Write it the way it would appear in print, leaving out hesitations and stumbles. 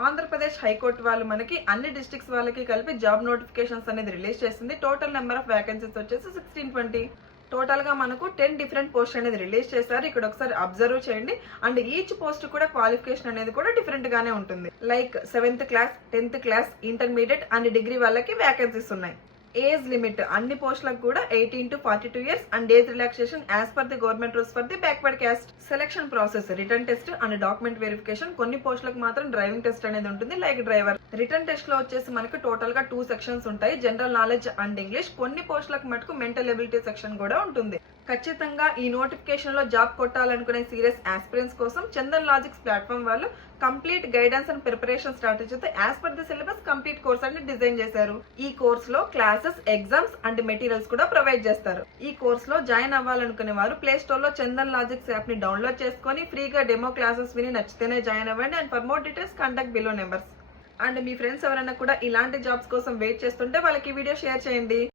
Andhra Pradesh high court వాళ్ళు మనకి అన్ని డిస్ట్రిక్ట్స్ వాళ్ళకి కలిపి జాబ్ నోటిఫికేషన్స్ అనేది రిలీజ్ చేసింది. టోటల్ నెంబర్ ఆఫ్ వేకెన్సీస్ వచ్చేసి 1620. టోటల్ గా మనకు 10 డిఫరెంట్ పోస్ట్ అనేది రిలీజ్ చేశారు. ఇక్కడ ఒకసారి అబ్జర్వ్ చేయండి. అండ్ ఈచ్ పోస్ట్ కూడా క్వాలిఫికేషన్ అనేది కూడా డిఫరెంట్ గానే ఉంటుంది. Like 7th class, 10th class, intermediate and degree వాళ్ళకి వేకెన్సీస్ ఉన్నాయి. ఏజ్ లిమిట్ అన్ని పోస్టులకు కూడా 18 to 42 years and age relaxation as per the government rules for the backward caste. Selection process return test and document verification. కొన్ని పోస్టులకు మాత్రం driving test అనేది ఉంటుంది లైక్ డ్రైవర్. రిటర్న్ టెస్ట్ లో వచ్చేసి మనకు టోటల్ గా 2 సెక్షన్స్ ఉంటాయి, జనరల్ నాలెడ్జ్ అండ్ ఇంగ్లీష్. కొన్ని పోస్టులకు మటుకు మెంటల్ ఎబిలిటీ సెక్షన్ కూడా ఉంటుంది. ఖచ్చితంగా ఈ నోటిఫికేషన్ లో జాబ్ కొట్టాలనుకునే సీరియస్ ఆస్పిరెంట్స్ కోసం చందన్ లాజిక్స్ ప్లాట్ఫామ్ వాళ్ళు కంప్లీట్ గైడెన్స్ అండ్ ప్రిపరేషన్ స్ట్రాటజీతో as per the syllabus complete course అని డిజైన్ చేశారు. ఈ కోర్స్ లో క్లాసెస్, ఎగ్జామ్స్ అండ్ మెటీరియల్స్ కూడా ప్రొవైడ్ చేస్తారు. ఈ కోర్స్ లో జాయిన్ అవ్వాలనుకునే వారు ప్లే స్టోర్ లో చందన్ లాజిక్స్ యాప్ ని డౌన్లోడ్ చేసుకొని ఫ్రీగా డెమో క్లాసెస్ విని నచ్చితేనే జాయిన్ అవ్వండి. And for more details contact below numbers. And me friends ఎవరైనా కూడా ఇలాంటి జాబ్స్ కోసం వెయిట్ చేస్తుంటే వాళ్ళకి వీడియో షేర్ చేయండి.